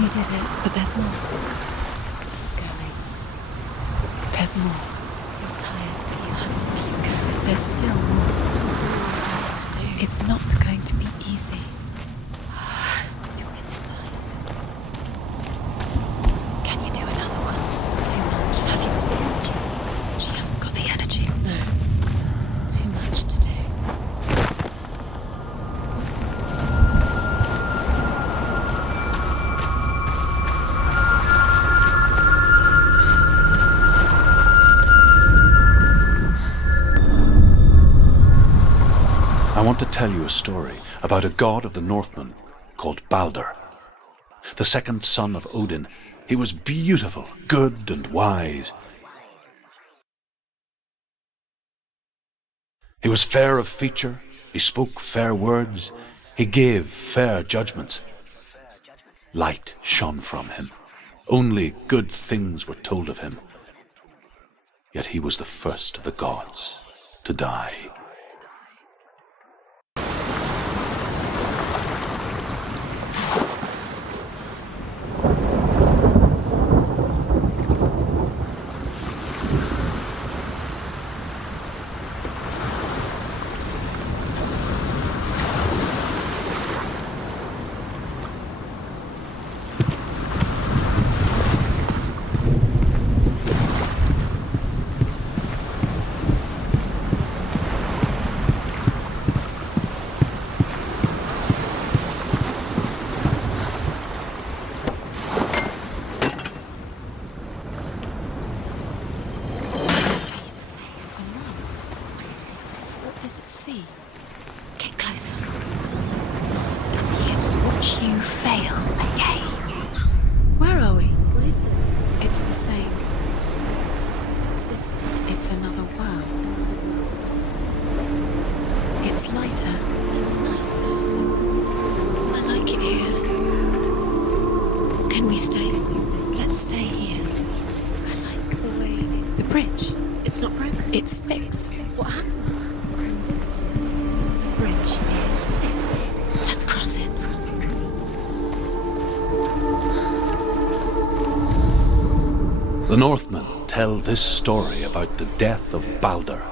You did it, but there's more. Going. There's more. You're tired, but you have to keep going. There's still more. There's always more to do. It's not going to be easy. You're a bit tired. Can you do another one? It's too much. Have you got the energy? She hasn't got the energy. No. Too much to do. I want to tell you a story about a god of the Northmen called Balder. The second son of Odyn, he was beautiful, good and wise. He was fair of feature, he spoke fair words, he gave fair judgments. Light shone from him. Only good things were told of him. Yet he was the first of the gods to die. The Northmen tell this story about the death of Balder.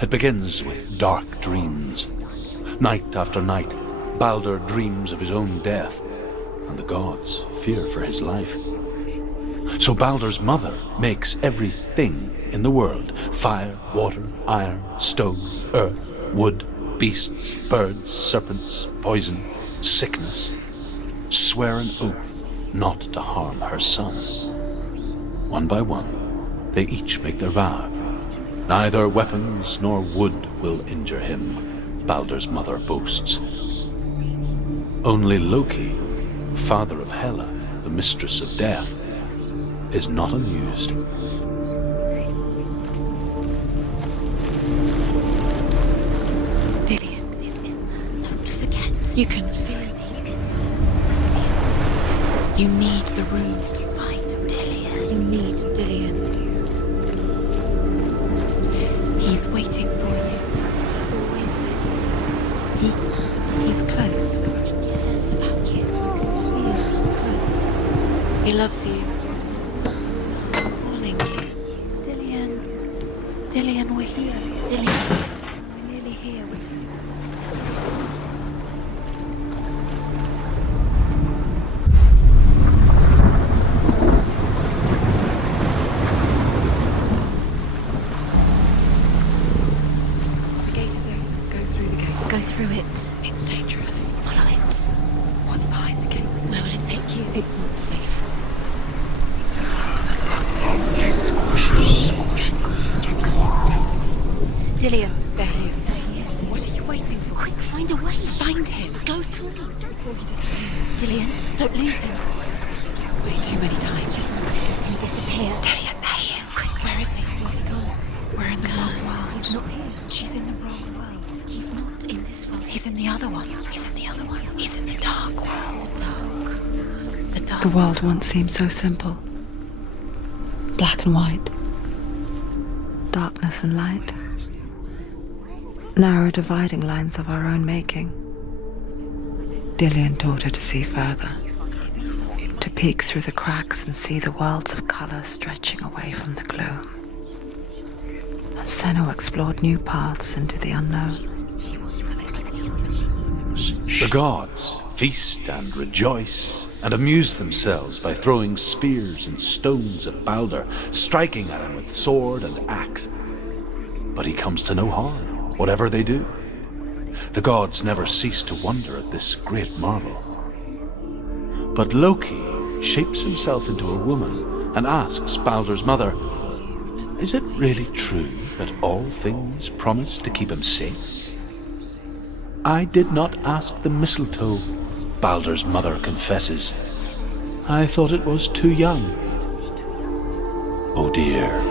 It begins with dark dreams. Night after night, Balder dreams of his own death, and the gods fear for his life. So Balder's mother makes everything in the world: fire, water, iron, stone, earth, wood, beasts, birds, serpents, poison, sickness, swear an oath not to harm her son. One by one, they each make their vow. Neither weapons nor wood will injure him, Balder's mother boasts. Only Loki, father of Hela, the mistress of death, is not amused. Dillion is in there. Don't forget. You can feel it. You need the runes to fight Dillion. You need Dillion. He's waiting for you. He always said he's close. He cares about you. He's close. He loves you. I'm calling you. Dillion. Dillion, we're here. Dillion. We're nearly here with you. Through it. It's dangerous. Follow it. What's behind the gate? Where will it take you? It's not safe. Dillion. There he is. What are you waiting for? Quick, find a way. Find him. Go through before he disappears. Dillion, don't lose him. Way too many times. He's let him disappear. Dillion, there he is. Quick, where is he? Where's he gone? We're in the wrong world. He's not here. She's in the wrong world. He's not in this world. He's in the other one. He's in the other one. He's in the dark world. The dark. The world once seemed so simple. Black and white. Darkness and light. Narrow dividing lines of our own making. Dillion taught her to see further. peek through the cracks and see the worlds of colour stretching away from the gloom. And Senua explored new paths into the unknown. The gods feast and rejoice and amuse themselves by throwing spears and stones at Balder, striking at him with sword and axe. But he comes to no harm, whatever they do. The gods never cease to wonder at this great marvel. But Loki shapes himself into a woman and asks Balder's mother, "Is it really true that all things promise to keep him safe?" "I did not ask the mistletoe," Balder's mother confesses. "I thought it was too young." Oh dear.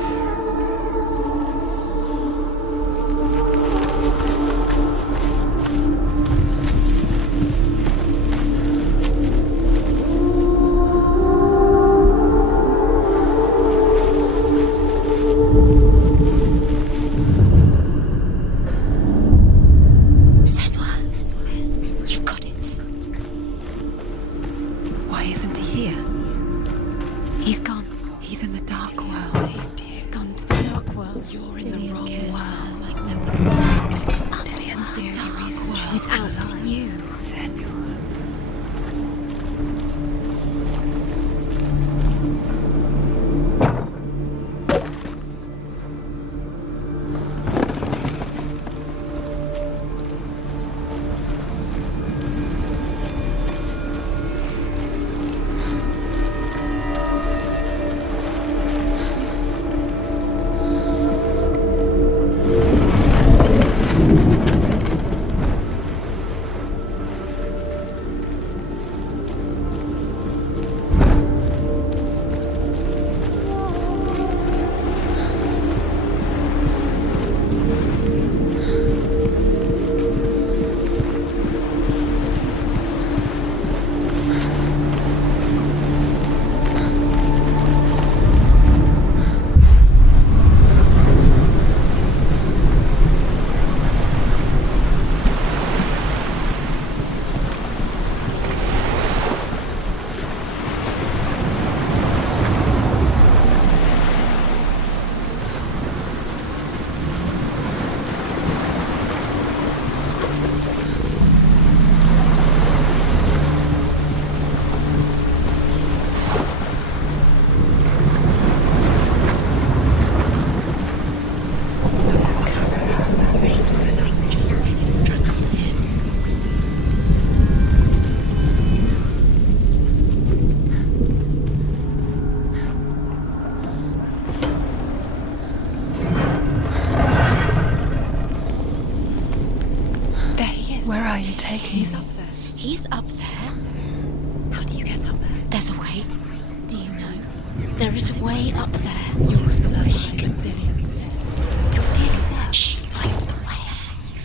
He's up there. He's up there? How do you get up there? There's a way. Do you know? There is a way up there. Yours the way she can Dillion's. Your Dillion's. She find the way. You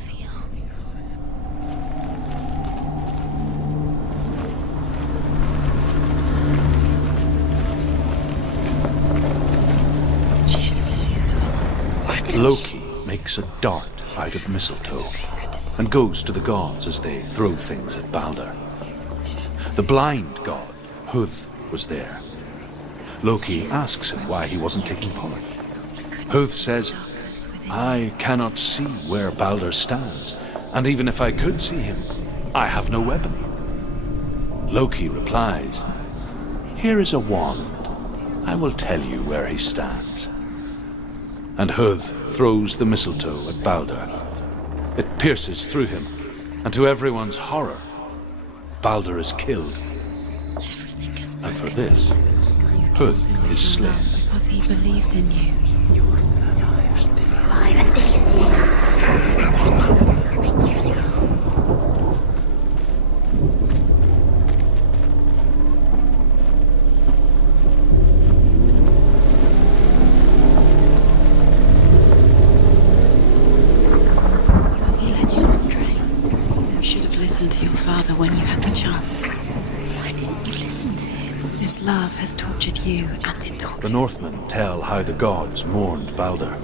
feel. Loki makes a dart out of mistletoe and goes to the gods as they throw things at Balder. The blind god, Huth, was there. Loki asks him why he wasn't taking part. Huth says, "I cannot see where Balder stands, and even if I could see him, I have no weapon." Loki replies, "Here is a wand. I will tell you where he stands." And Huth throws the mistletoe at Balder. It pierces through him, and to everyone's horror, Balder is killed. And for this, Huth is slain. Because he believed in you. Listen to your father when you had the chance. Why didn't you listen to him? This love has tortured you, and it tortures The Northmen tell how the gods mourned Balder.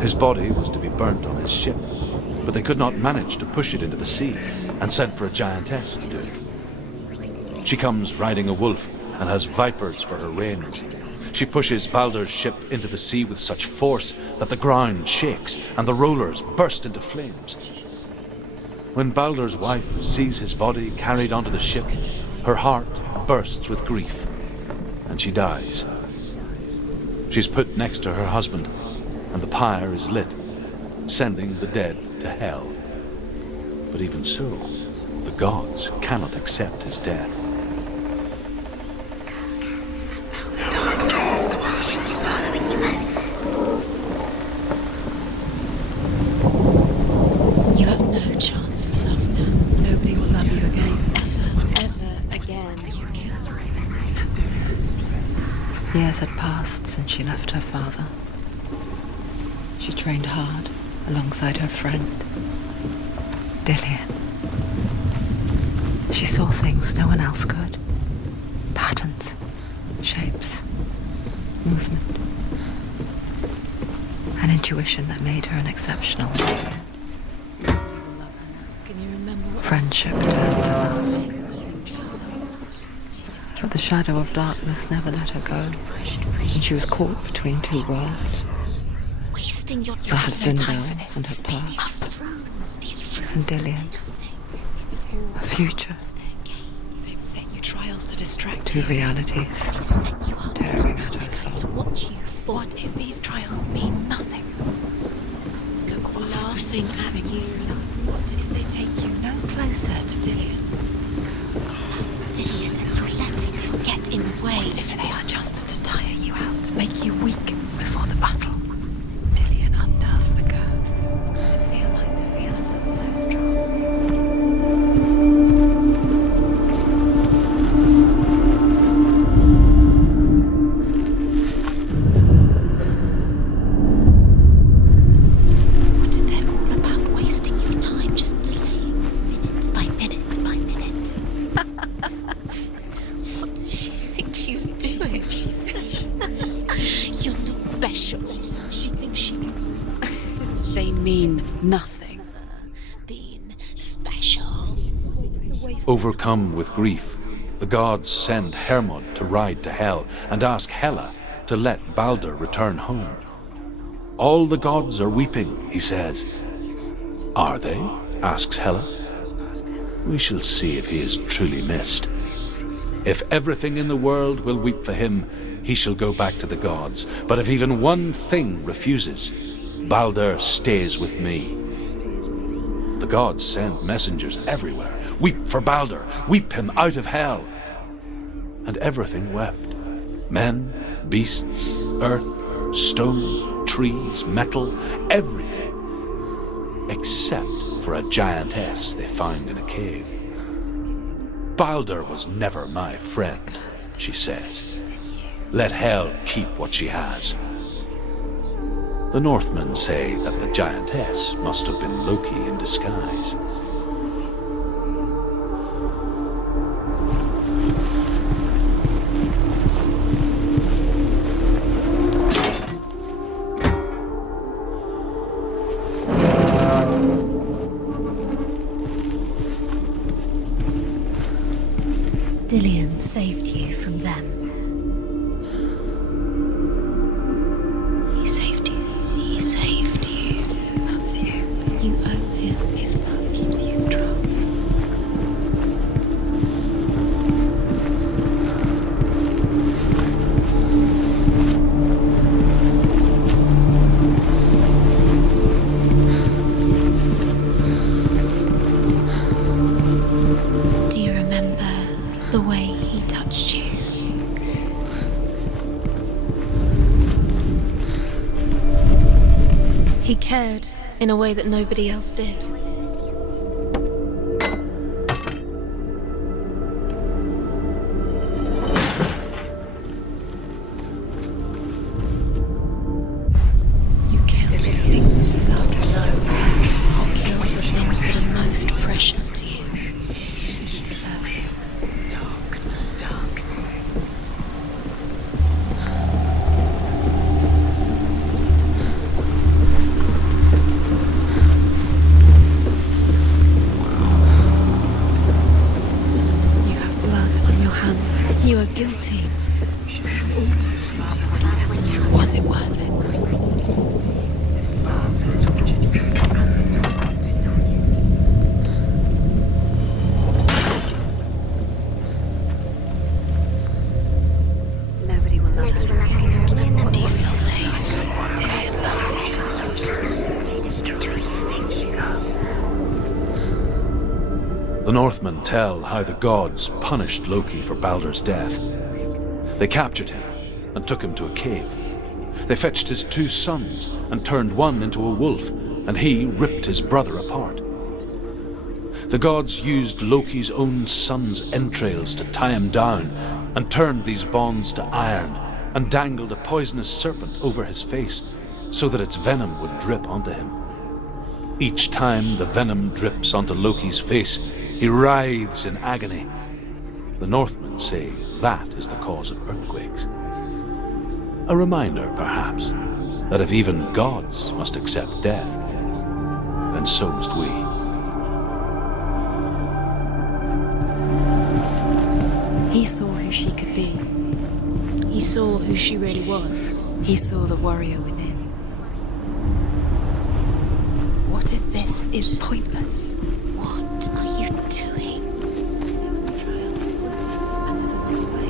His body was to be burnt on his ship, but they could not manage to push it into the sea, and sent for a giantess to do it. She comes riding a wolf and has vipers for her rains. She pushes Baldur's ship into the sea with such force that the ground shakes and the rollers burst into flames. When Baldur's wife sees his body carried onto the ship, her heart bursts with grief, and she dies. She's put next to her husband, and the pyre is lit, sending the dead to hell. But even so, the gods cannot accept his death. You have no chance for love now. Nobody will love you again. Ever again. Years had passed since she left her father. She trained hard alongside her friend, Dillion. She saw things no one else could. Patterns, shapes, movement. An intuition that made her an exceptional warrior. Can you remember what Friendship turned to love. But the shadow of darkness never let her go, and she was caught between two worlds. wasting your That time? of No time for Senua this. and her Speed past, these rules. These and rules. Dillion, It's all a future, they've set you trials to distract two you. realities They've set you up. tearing at her They're going to soul. watch you fall. What if these trials mean nothing? It's laughing at you. What if they take you no closer to Dillion? Dillion, you're letting this get in the way. What if they are just to tire you out, make you weak before the battle? Dillion undoes the curse. What does it feel like to feel a love so strong? What if they're all about wasting your time, just delaying minute by minute by minute? What does she think she's doing? You're not special. She thinks she can. They mean nothing. Being special. Overcome with grief, the gods send Hermod to ride to Hell and ask Hela to let Baldur return home. All the gods are weeping, he says. Are they? Asks Hela. We shall see if he is truly missed. If everything in the world will weep for him, he shall go back to the gods. But if even one thing refuses, Baldur stays with me. The gods send messengers everywhere. Weep for Baldur, weep him out of hell. And everything wept. Men, beasts, earth, stone, trees, metal, everything. Except for a giantess they found in a cave. Baldur was never my friend, she says. Let Hel keep what she has. The Northmen say that the giantess must have been Loki in disguise. Dillion saved you from them. He saved you. He saved you. That's you. You owe him. His love keeps you strong. Do you remember the way he touched you? He cared in a way that nobody else did. You kill the things you love to know. I'll kill the things that are most precious to you. Was it worth it? Nobody will love us. Do you feel safe? Dillion loves you. The Northmen tell how the gods punished Loki for Baldur's death. They captured him and took him to a cave. They fetched his 2 sons and turned one into a wolf, and he ripped his brother apart. The gods used Loki's own son's entrails to tie him down and turned these bonds to iron and dangled a poisonous serpent over his face so that its venom would drip onto him. Each time the venom drips onto Loki's face, he writhes in agony. The Northmen say that is the cause of earthquakes. A reminder, perhaps, that if even gods must accept death, then so must we. He saw who she could be. He saw who she really was. He saw the warrior within. What if this is pointless? What are you doing?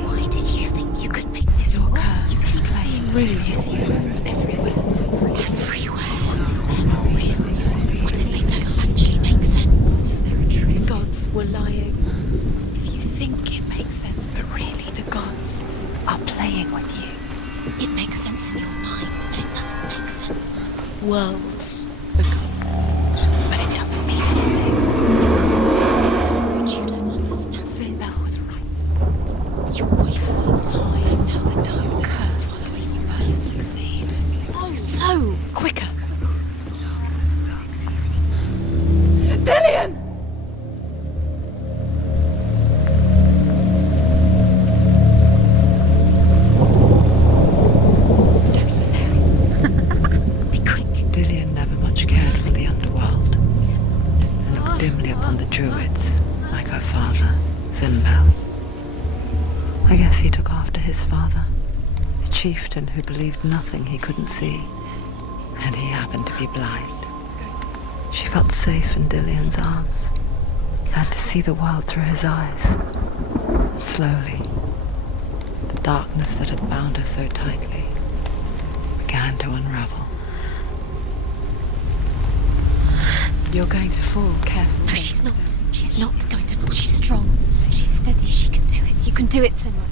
Why did you think you could make this Your work? curse is claimed. Runes. Don't you see runes everywhere? Everywhere. What if they're not real? What if they don't actually make sense? The gods were lying. If you think it makes sense, but really the gods are playing with you. It makes sense in your mind, but it doesn't make sense. Worlds, the gods, but it doesn't mean anything. Which you don't understand. Senua was right. Your oysters. Lying now the darkness has swallowed you, but you succeed. No! Quicker! Dillion! Be quick. Dillion never much cared for the underworld, and looked dimly upon the druids, like her father, Zinbel. I guess he took after his father, a chieftain who believed nothing he couldn't see, and he happened to be blind. She felt safe in Dillion's arms, had to see the world through his eyes. Slowly, the darkness that had bound her so tightly began to unravel. You're going to fall, careful. No, she's not. She's not going to fall. She's strong. She's steady. She can do it. You can do it, Senua.